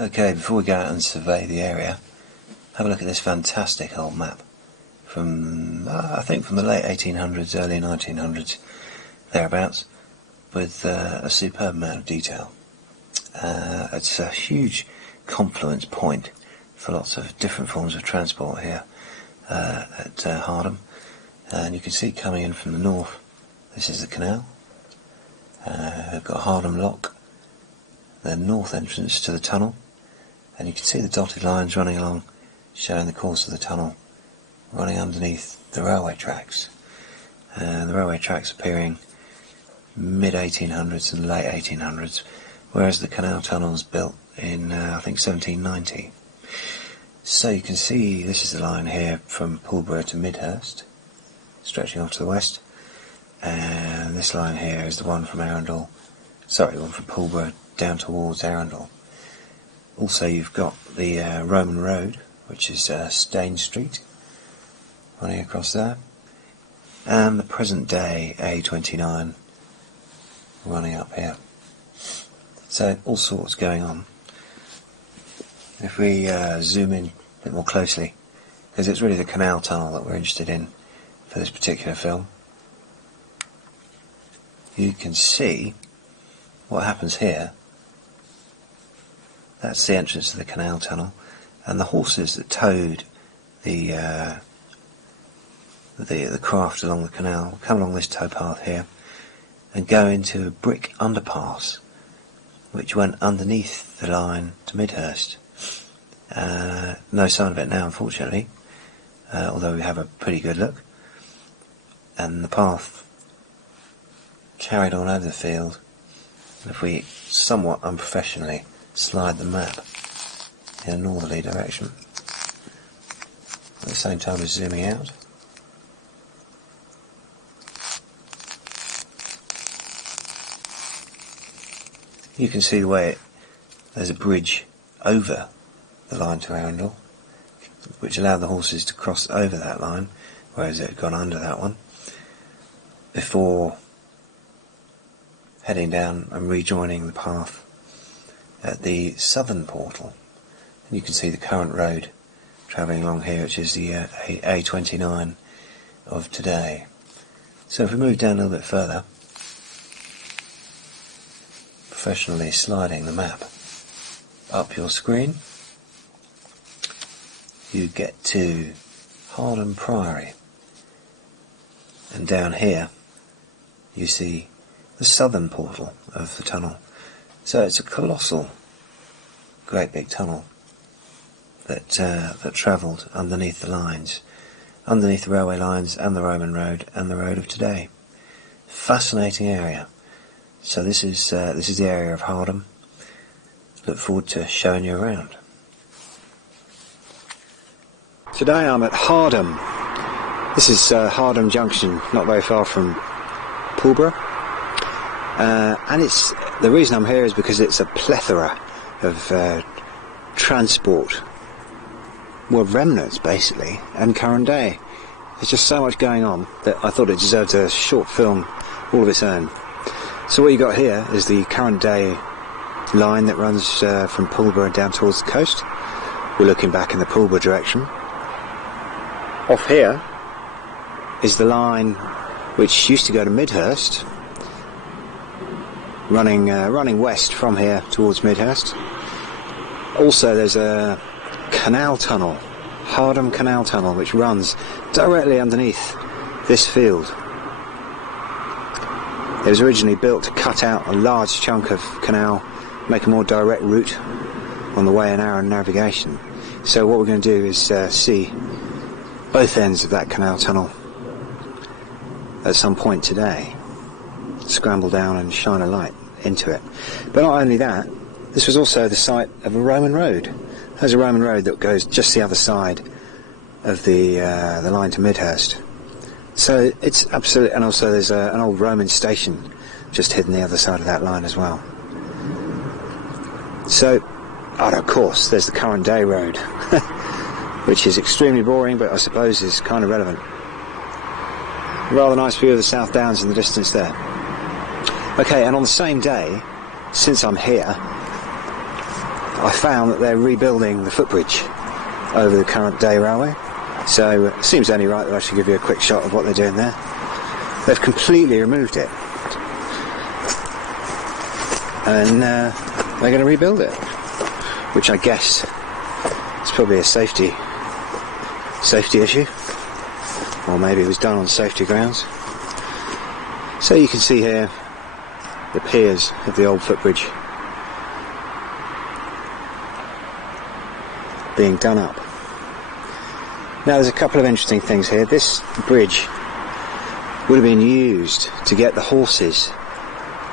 Okay, before we go out and survey the area, have a look at this fantastic old map from, I think from the late 1800s, early 1900s, thereabouts, with a superb amount of detail. It's a huge confluence point for lots of different forms of transport here at Hardham, and you can see coming in from the north, this is the canal. We've got Hardham Lock, the north entrance to the tunnel, and you can see the dotted lines running along, showing the course of the tunnel, running underneath the railway tracks. The railway tracks appearing mid-1800s and late 1800s, whereas the canal tunnel was built in, I think, 1790. So you can see this is the line here from Pulborough to Midhurst, stretching off to the west, and this line here is the one from Arundel, one from Pulborough down towards Arundel. Also you've got the Roman Road, which is Stane Street, running across there, and the present day A29 running up here. So all sorts going on. If we zoom in a bit more closely, because it's really the canal tunnel that we're interested in for this particular film, you can see what happens here. That's the entrance to the canal tunnel, and the horses that towed the craft along the canal come along this towpath here and go into a brick underpass which went underneath the line to Midhurst. No sign of it now, unfortunately, although we have a pretty good look. And the path carried on over the field. If we somewhat unprofessionally slide the map in a northerly direction, at the same time as zooming out, you can see the way there's a bridge over the line to Arundel, which allowed the horses to cross over that line, whereas it had gone under that one, before heading down and rejoining the path at the southern portal. And you can see the current road travelling along here, which is the A29 of today. So if we move down a little bit further, professionally sliding the map up your screen, you get to Hardham Priory, and down here you see the southern portal of the tunnel. So it's a colossal, great big tunnel that travelled underneath the lines, underneath the railway lines and the Roman Road and the road of today. Fascinating area. So this is the area of Hardham. Look forward to showing you around. Today I'm at Hardham. This is Hardham Junction, not very far from Pulborough. And the reason I'm here is because it's a plethora of transport, well, remnants basically, and current day. There's just so much going on that I thought it deserved a short film all of its own. So what you got here is the current day line that runs from Pulborough down towards the coast. We're looking back in the Pulborough direction. Off here is the line which used to go to Midhurst, running west from here towards Midhurst. Also there's a canal tunnel, Hardham Canal Tunnel, which runs directly underneath this field. It was originally built to cut out a large chunk of canal, make a more direct route on the way in our navigation. So what we're going to do is see both ends of that canal tunnel at some point today, scramble down and shine a light into it. But not only that, this was also the site of a Roman road. There's a Roman road that goes just the other side of the line to Midhurst. So it's absolutely, and also there's an old Roman station just hidden the other side of that line as well. So, and of course, there's the current day road, which is extremely boring, but I suppose is kind of relevant. Rather nice view of the South Downs in the distance there. Okay, and on the same day, since I'm here, I found that they're rebuilding the footbridge over the current day railway, so it seems only right that I should give you a quick shot of what they're doing there. They've completely removed it, and they're going to rebuild it, which I guess is probably a safety issue, or maybe it was done on safety grounds. So you can see here the piers of the old footbridge being done up. Now there's a couple of interesting things here. This bridge would have been used to get the horses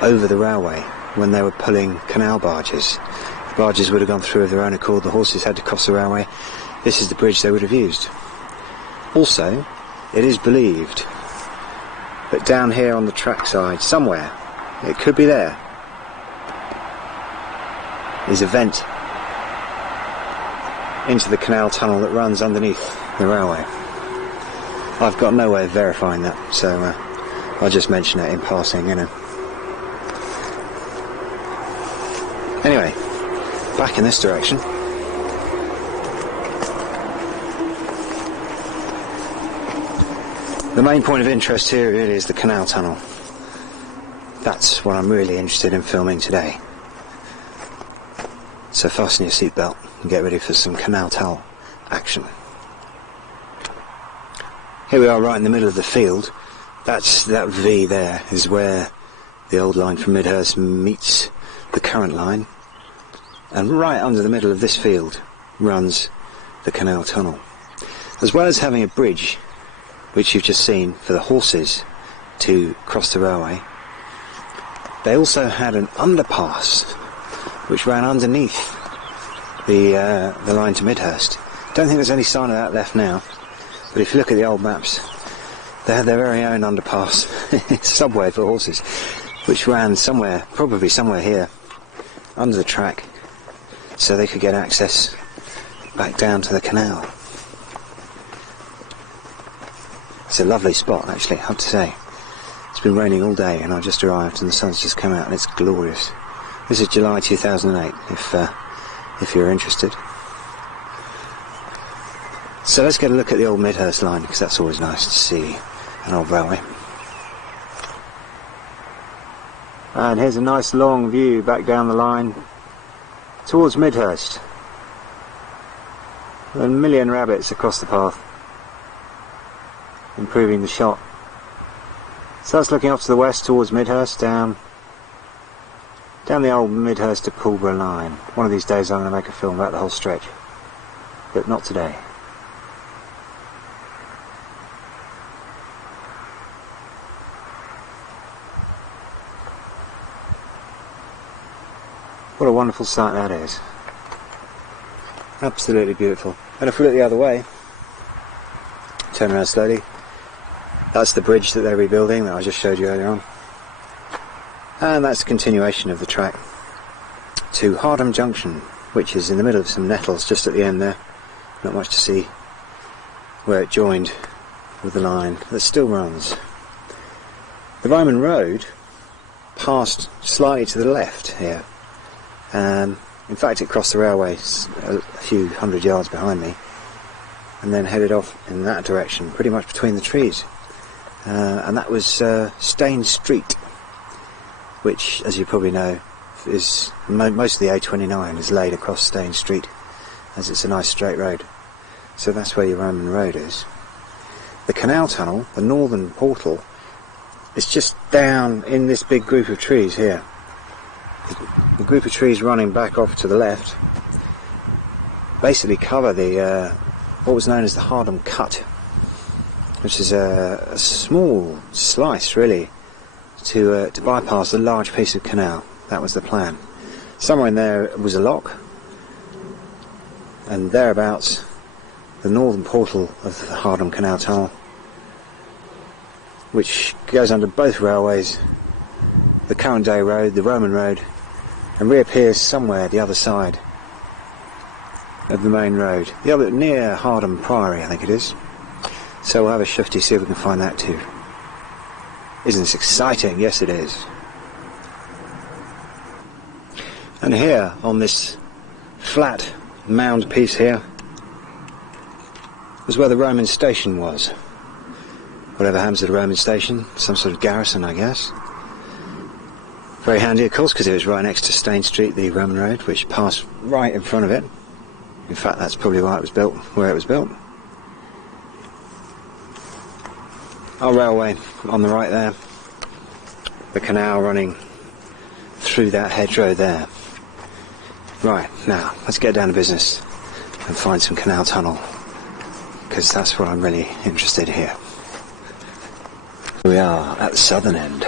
over the railway when they were pulling canal barges. The barges would have gone through of their own accord, the horses had to cross the railway. This is the bridge they would have used. Also, it is believed that down here on the track side, somewhere, it could be there, is a vent into the canal tunnel that runs underneath the railway. I've got no way of verifying that, so I'll just mention it in passing, you know. Anyway, back in this direction. The main point of interest here really is the canal tunnel. That's what I'm really interested in filming today. So fasten your seatbelt and get ready for some canal tunnel action. Here we are right in the middle of the field. That V there is where the old line from Midhurst meets the current line, and right under the middle of this field runs the canal tunnel. As well as having a bridge, which you've just seen, for the horses to cross the railway, they also had an underpass which ran underneath the line to Midhurst. Don't think there's any sign of that left now, but if you look at the old maps, they had their very own underpass, subway for horses, which ran somewhere, probably somewhere here, under the track, so they could get access back down to the canal. It's a lovely spot, actually, I have to say. It's been raining all day and I just arrived and the sun's just come out and it's glorious. This is July 2008, if you're interested. So let's get a look at the old Midhurst line, because that's always nice to see an old railway. And here's a nice long view back down the line towards Midhurst. A million rabbits across the path, improving the shot. So that's looking off to the west towards Midhurst, down the old Midhurst to Pulborough line. One of these days I'm going to make a film about the whole stretch, but not today. What a wonderful sight that is. Absolutely beautiful. And if we look the other way, turn around slowly, that's the bridge that they're rebuilding that I just showed you earlier on. And that's the continuation of the track to Hardham Junction, which is in the middle of some nettles just at the end there. Not much to see, where it joined with the line that still runs. The Roman Road passed slightly to the left here. In fact, it crossed the railway a few hundred yards behind me and then headed off in that direction, pretty much between the trees. And that was Stane Street, which, as you probably know, is most of the A29 is laid across Stane Street, as it's a nice straight road. So that's where your Roman Road is. The canal tunnel, the northern portal, is just down in this big group of trees here. The group of trees running back off to the left basically cover the what was known as the Hardham Cut, which is a small slice really to bypass a large piece of canal. That was the plan. Somewhere in there was a lock, and thereabouts the northern portal of the Hardham Canal Tunnel, which goes under both railways, the current day road, the Roman Road, and reappears somewhere the other side of the main road, the other near Hardham Priory, I think it is. So we'll have a shifty, see if we can find that too. Isn't this exciting? Yes, it is. And here on this flat mound piece here was where the Roman station was. Whatever happens to the Roman station, some sort of garrison, I guess. Very handy, of course, because it was right next to Stane Street, the Roman road, which passed right in front of it. In fact, that's probably why it was built, where it was built. Our railway on the right there. The canal running through that hedgerow there. Right, now, let's get down to business and find some canal tunnel, because that's what I'm really interested in here. We are at the southern end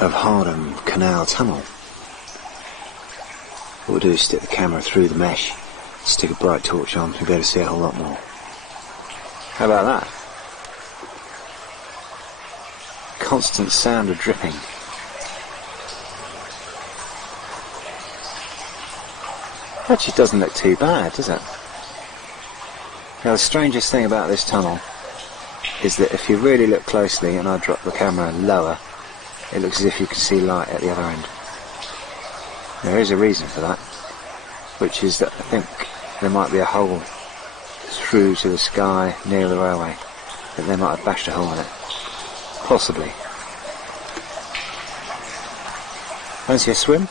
of Hardham Canal Tunnel. What we'll do is stick the camera through the mesh, stick a bright torch on, and be able to see a whole lot more. How about that? Constant sound of dripping. Actually doesn't look too bad, does it? Now the strangest thing about this tunnel is that if you really look closely and I drop the camera lower, it looks as if you can see light at the other end. There is a reason for that, which is that I think there might be a hole through to the sky near the railway, that they might have bashed a hole in it. Possibly. Fancy a swim?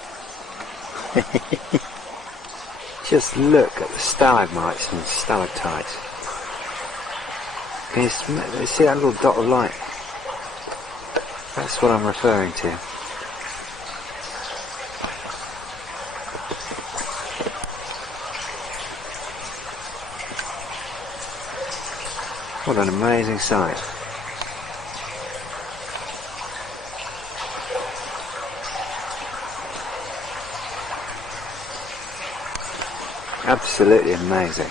Just look at the stalagmites and stalactites. Can you see that little dot of light? That's what I'm referring to. What an amazing sight. Absolutely amazing.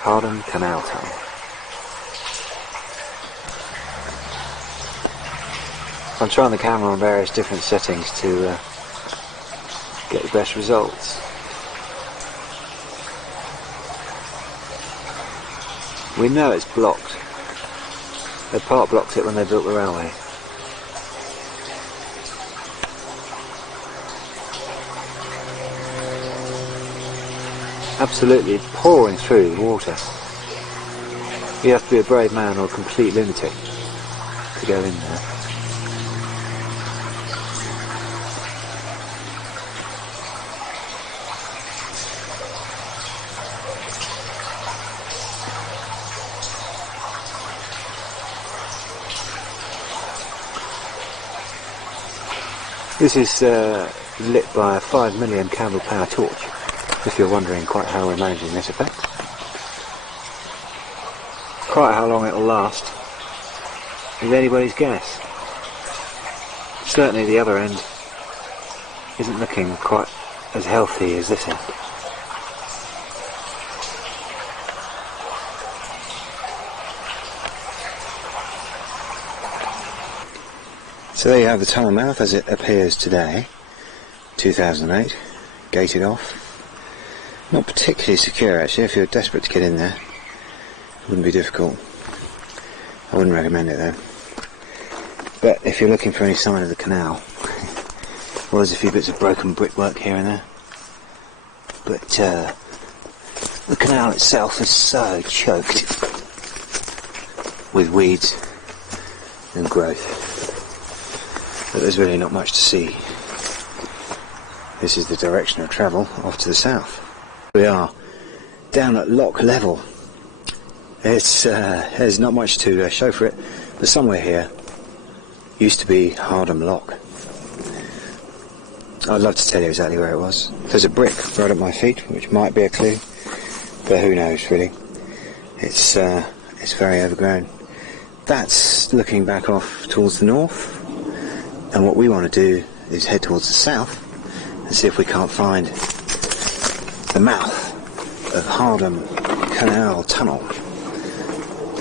Hardham Canal Tunnel. I'm trying the camera on various different settings to get the best results. We know it's blocked. They part blocked it when they built the railway. Absolutely pouring through water. You have to be a brave man or a complete lunatic to go in there. This is lit by a 5 million candle power torch, if you're wondering quite how we're managing this effect. Quite how long it'll last is anybody's guess. Certainly the other end isn't looking quite as healthy as this end. So there you have the tunnel mouth as it appears today, 2008, gated off. Not particularly secure actually. If you're desperate to get in there, it wouldn't be difficult. I wouldn't recommend it though. But if you're looking for any sign of the canal, well, there's a few bits of broken brickwork here and there. But the canal itself is so choked with weeds and growth that there's really not much to see. This is the direction of travel off to the south. We are down at lock level. There's not much to show for it, but somewhere here used to be Hardham Lock. I'd love to tell you exactly where it was. There's a brick right at my feet, which might be a clue, but who knows really. It's very overgrown. That's looking back off towards the north, and what we want to do is head towards the south and see if we can't find the mouth of Hardham Canal Tunnel,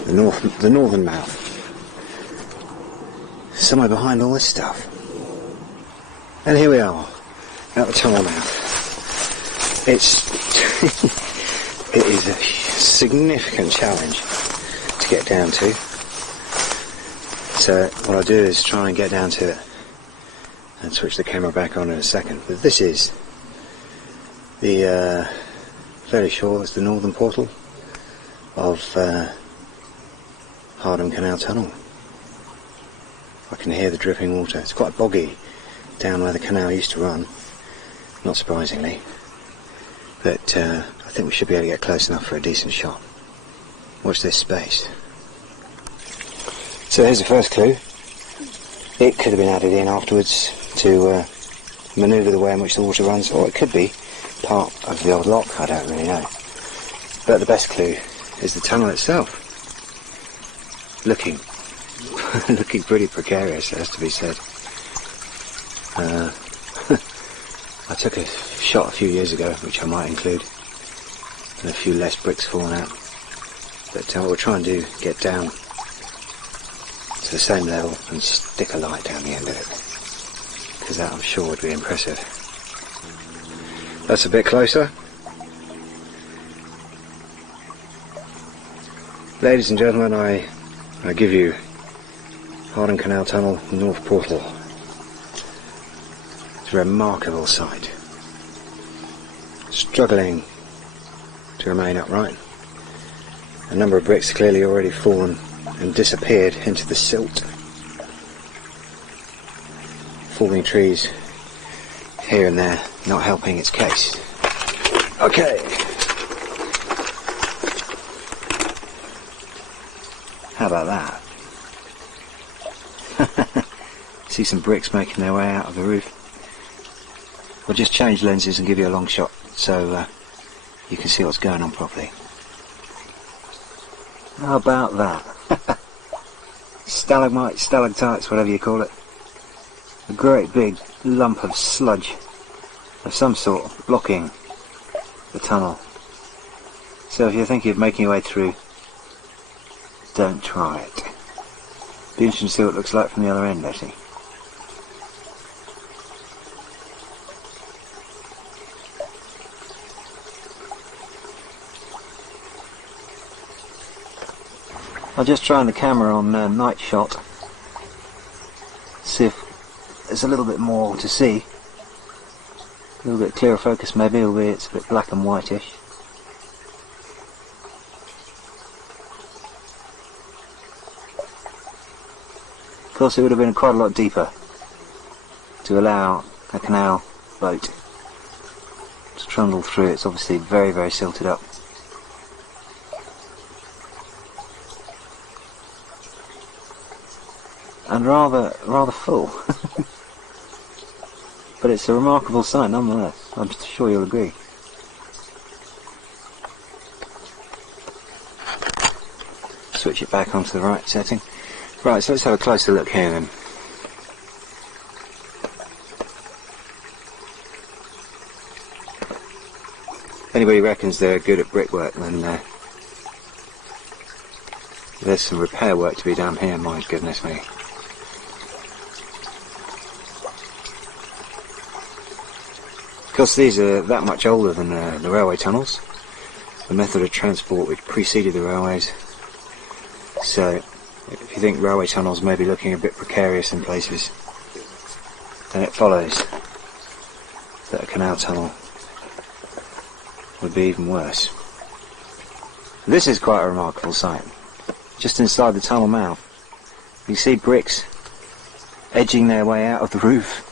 the northern mouth, somewhere behind all this stuff. And here we are at the tunnel mouth. It is a significant challenge to get down to. So what I'll do is try and get down to it and switch the camera back on in a second. But this is The fairly sure it's the northern portal of Hardham Canal Tunnel. I can hear the dripping water. It's quite boggy down where the canal used to run, not surprisingly, but I think we should be able to get close enough for a decent shot. Watch this space. So here's the first clue. It could have been added in afterwards to manoeuvre the way in which the water runs, or it could be part of the old lock, I don't really know. But the best clue is the tunnel itself. Looking pretty precarious, it has to be said. I took a shot a few years ago, which I might include, and a few less bricks falling out. But what we'll try and do, get down to the same level and stick a light down the end of it, because that I'm sure would be impressive. That's a bit closer. Ladies and gentlemen, I give you Hardham Canal Tunnel, North Portal. It's a remarkable sight. Struggling to remain upright. A number of bricks clearly already fallen and disappeared into the silt. Falling trees here and there not helping its case. Okay. How about that? See some bricks making their way out of the roof. We'll just change lenses and give you a long shot so you can see what's going on properly. How about that? Stalagmites, stalactites, whatever you call it. A great big lump of sludge of some sort blocking the tunnel. So if you're thinking of making your way through, don't try it. Be interesting to see what it looks like from the other end, actually. I'll just try the camera on night shot, see if there's a little bit more to see. A little bit clearer focus maybe, albeit it's a bit black and whitish. Of course it would have been quite a lot deeper to allow a canal boat to trundle through. It's obviously very, very silted up. And rather full. But it's a remarkable sight nonetheless, I'm sure you'll agree. Switch it back onto the right setting. Right, so let's have a closer look here then. If anybody reckons they're good at brickwork, then there's some repair work to be done here, my goodness me. Of course, these are that much older than the railway tunnels, the method of transport which preceded the railways. So, if you think railway tunnels may be looking a bit precarious in places, then it follows that a canal tunnel would be even worse. This is quite a remarkable sight. Just inside the tunnel mouth, you see bricks edging their way out of the roof.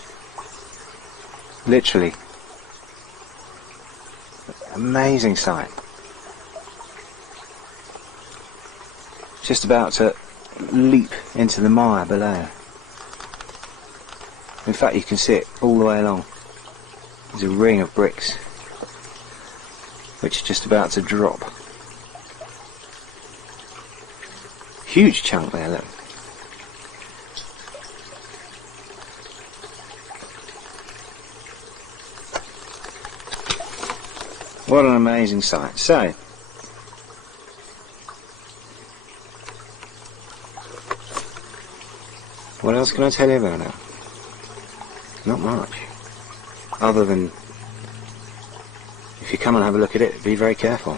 Literally. Amazing sight. Just about to leap into the mire below. In fact, you can see it all the way along. There's a ring of bricks which is just about to drop. Huge chunk there, look. What an amazing sight. So, what else can I tell you about it? Not much. Other than, if you come and have a look at it, be very careful.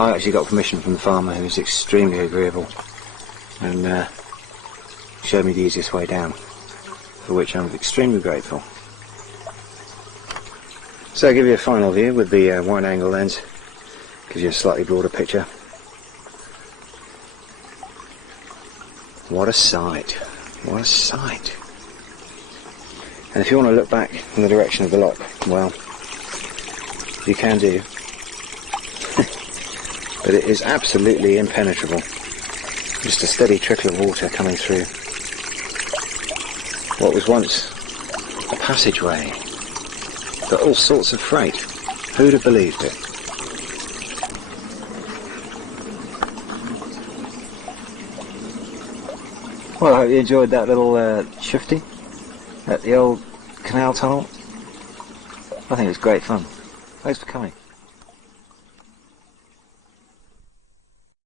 I actually got permission from the farmer, who was extremely agreeable, and showed me the easiest way down, for which I'm extremely grateful. So I'll give you a final view with the wide angle lens, gives you a slightly broader picture. What a sight, what a sight. And if you want to look back in the direction of the lock, well, you can do. But it is absolutely impenetrable. Just a steady trickle of water coming through what was once a passageway for all sorts of freight. Who'd have believed it? Well, I hope you enjoyed that little shifty at the old canal tunnel. I think it was great fun. Thanks for coming.